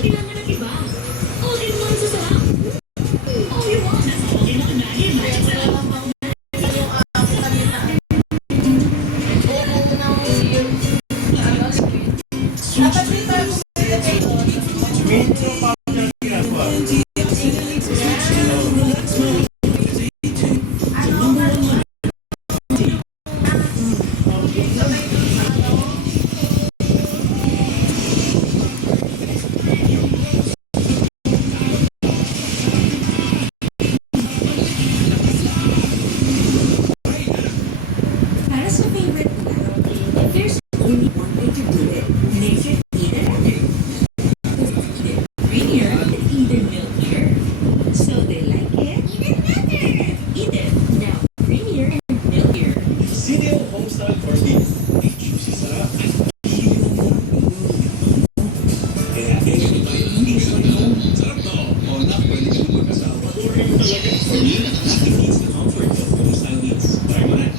kailangan ng iba. All in one sa sarap. All you want. All in one. Para sa favorite mo, there's only one way to do it. Make it either other. Either creamier and either milkier. So they like it even better. Either now creamier and milkier. CDO Homestyle Corned Beef. May juicy sarap at hindi mo kaya ganito tayo hindi sa home. Sarap to. O na, pwede ka naman mag-asawa. For me, it needs the comfort of homestyle needs. Try mo na.